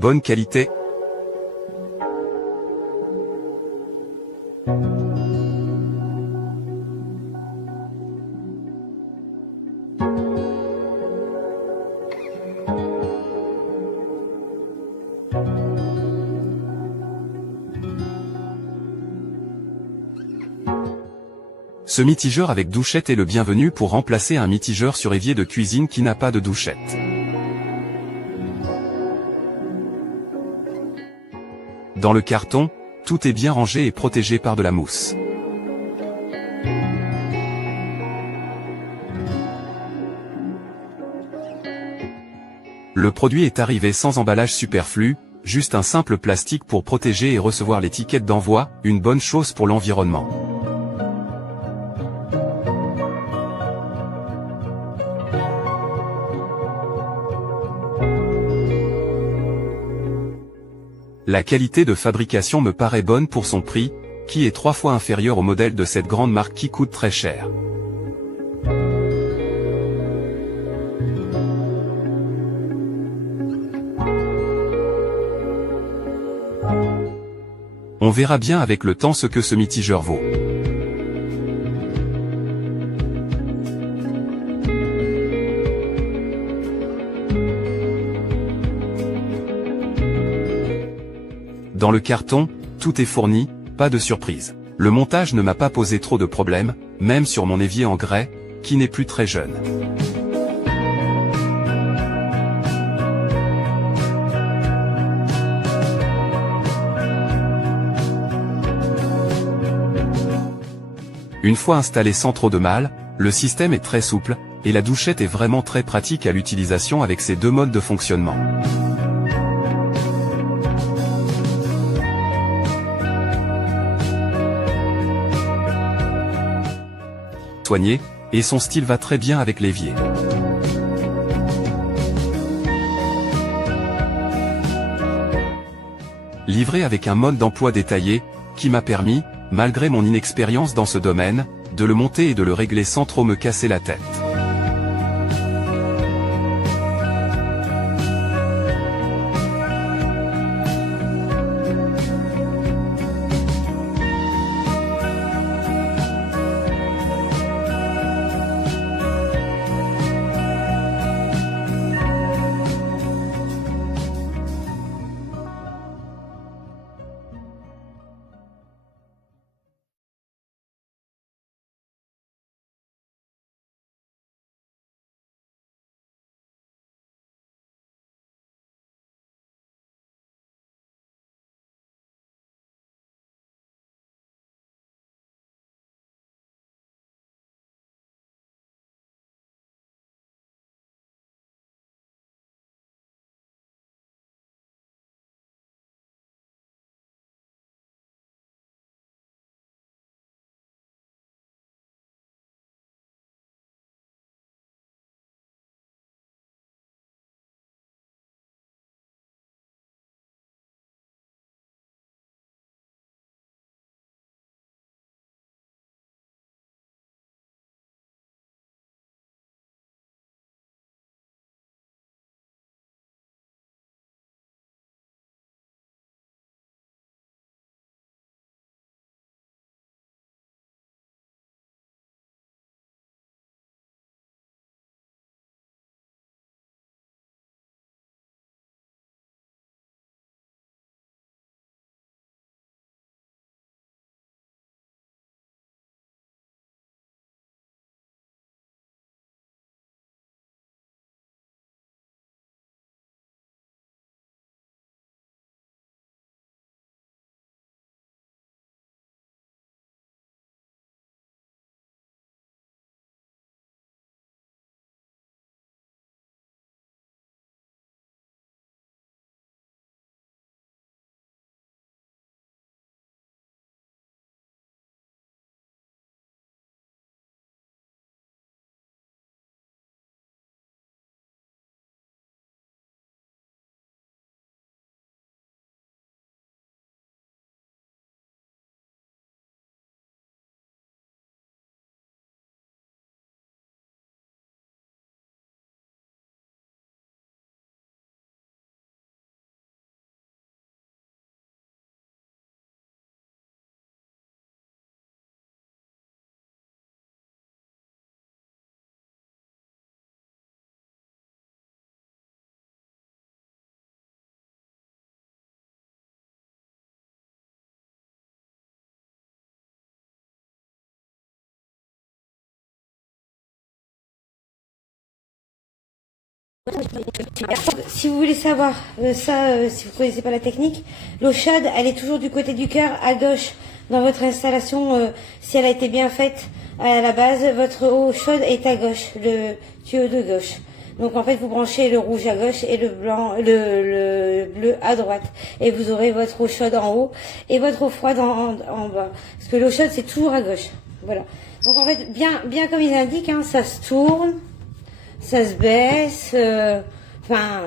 bonne qualité. Ce mitigeur avec douchette est le bienvenu pour remplacer un mitigeur sur évier de cuisine qui n'a pas de douchette. Dans le carton, tout est bien rangé et protégé par de la mousse. Le produit est arrivé sans emballage superflu, juste un simple plastique pour protéger et recevoir l'étiquette d'envoi, une bonne chose pour l'environnement. La qualité de fabrication me paraît bonne pour son prix, qui est 3 fois inférieur au modèle de cette grande marque qui coûte très cher. On verra bien avec le temps ce que ce mitigeur vaut. Dans le carton, tout est fourni, pas de surprise. Le montage ne m'a pas posé trop de problèmes, même sur mon évier en grès, qui n'est plus très jeune. Une fois installé sans trop de mal, le système est très souple, et la douchette est vraiment très pratique à l'utilisation avec ses 2 modes de fonctionnement. Soigné, et son style va très bien avec l'évier. Livré avec un mode d'emploi détaillé, qui m'a permis, malgré mon inexpérience dans ce domaine, de le monter et de le régler sans trop me casser la tête. Si vous voulez savoir si vous connaissez pas la technique, l'eau chaude, elle est toujours du côté du cœur, à gauche. Dans votre installation, si elle a été bien faite à la base, votre eau chaude est à gauche, le tuyau de gauche. Donc en fait, vous branchez le rouge à gauche et le blanc, le bleu à droite, et vous aurez votre eau chaude en haut et votre eau froide en bas. Parce que l'eau chaude, c'est toujours à gauche. Voilà. Donc en fait, bien comme ils indiquent, hein, ça se tourne, ça se baisse, enfin,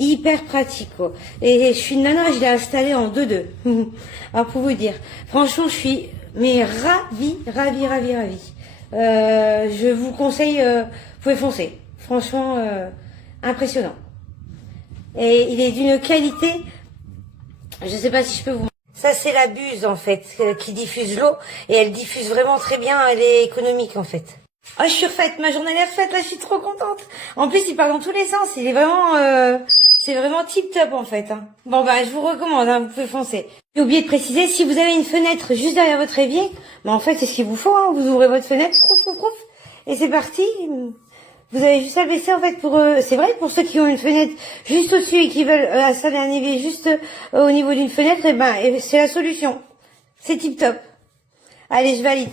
hyper pratique, quoi. Et je suis une nana, je l'ai installé en 2-2. Alors pour vous dire, franchement, je suis mais ravie. Je vous conseille, vous pouvez foncer. Franchement, impressionnant. Et il est d'une qualité, je sais pas si je peux vous. Ça c'est la buse en fait, qui diffuse l'eau et elle diffuse vraiment très bien. Elle est économique en fait. Oh, je suis refaite, ma journée elle est refaite, là, je suis trop contente. En plus, il part dans tous les sens, il est vraiment, c'est vraiment tip top, en fait, hein. Bon, bah, je vous recommande, hein, vous pouvez foncer. J'ai oublié de préciser, si vous avez une fenêtre juste derrière votre évier, bah, en fait, c'est ce qu'il vous faut, hein. Vous ouvrez votre fenêtre, prouf, et c'est parti. Vous avez juste à le baisser, en fait, c'est vrai, pour ceux qui ont une fenêtre juste au-dessus et qui veulent installer un évier juste au niveau d'une fenêtre, et ben, c'est la solution. C'est tip top. Allez, je valide.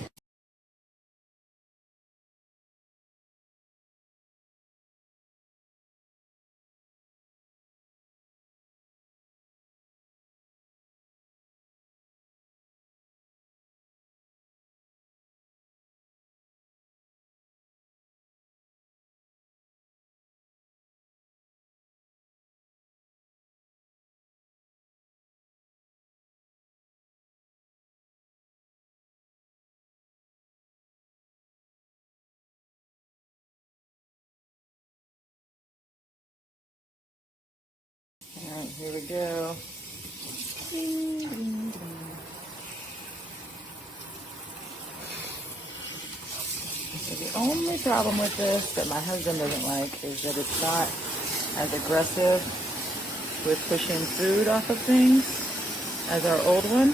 All right, here we go. So the only problem with this that my husband doesn't like is that it's not as aggressive with pushing food off of things as our old one.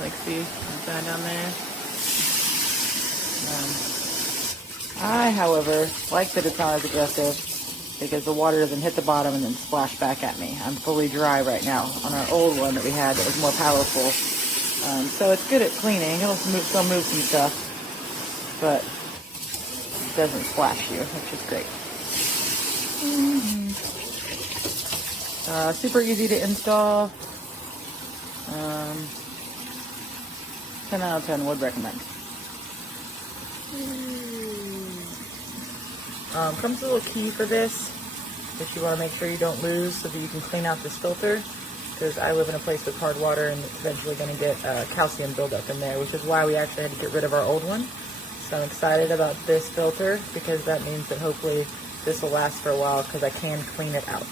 Like see that down there. I, however, like that it's not as aggressive because the water doesn't hit the bottom and then splash back at me. I'm fully dry right now on our old one that we had that was more powerful. So it's good at cleaning. It'll still move some stuff, but it doesn't splash you, which is great. Super easy to install. 10 out of 10 would recommend. Comes with a little key for this, which you want to make sure you don't lose so that you can clean out this filter, because I live in a place with hard water and it's eventually going to get calcium buildup in there, which is why we actually had to get rid of our old one. So I'm excited about this filter because that means that hopefully this will last for a while because I can clean it out.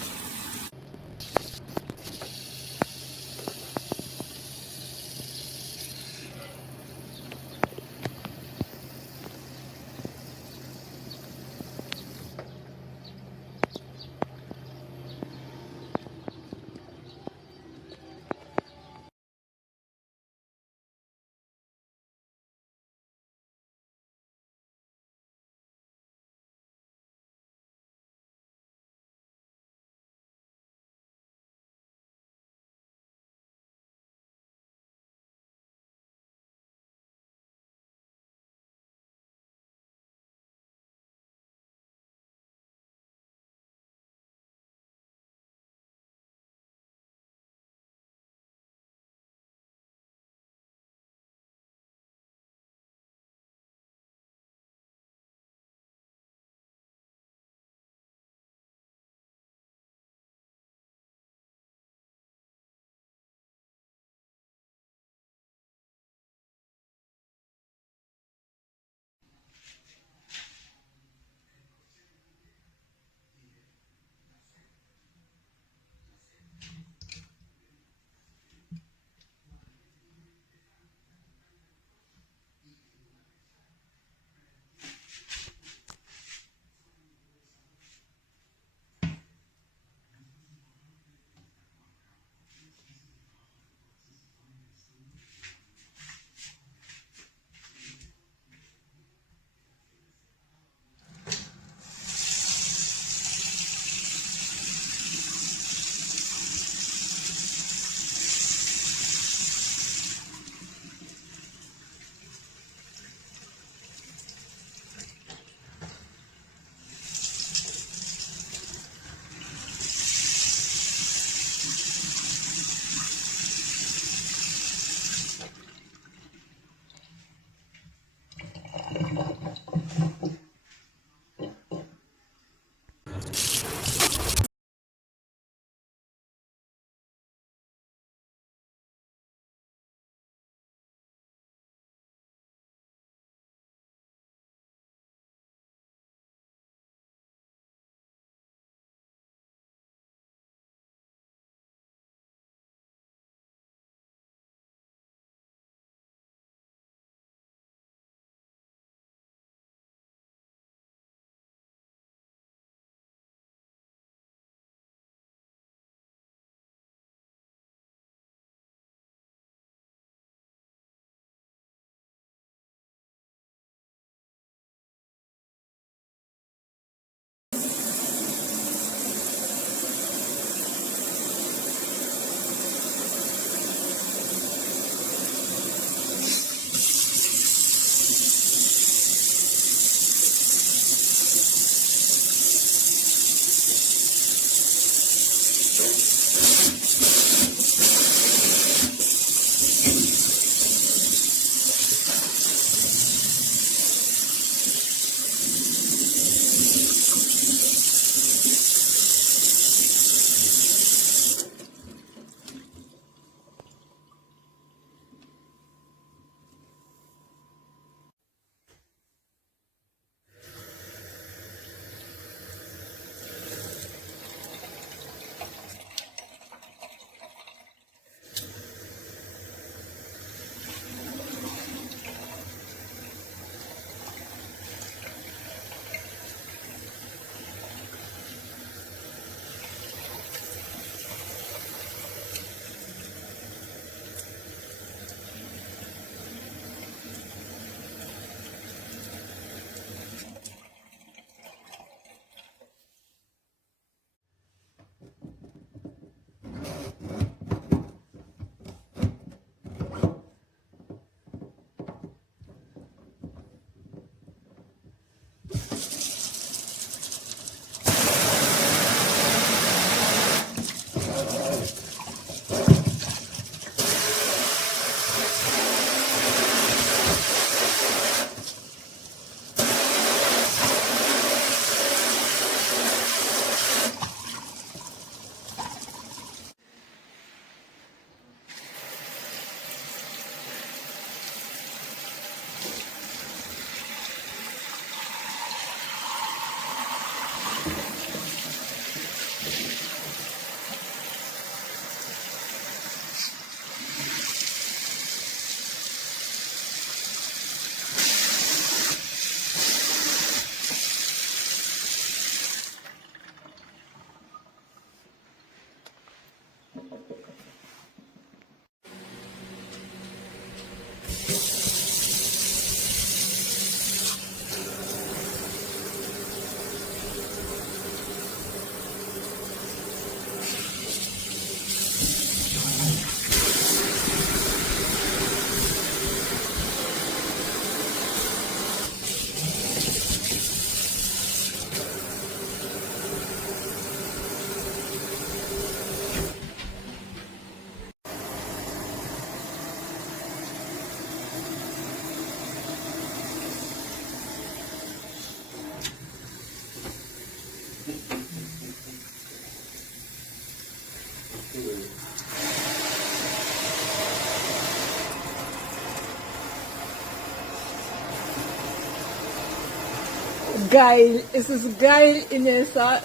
geil. Es ist geil, Inessa.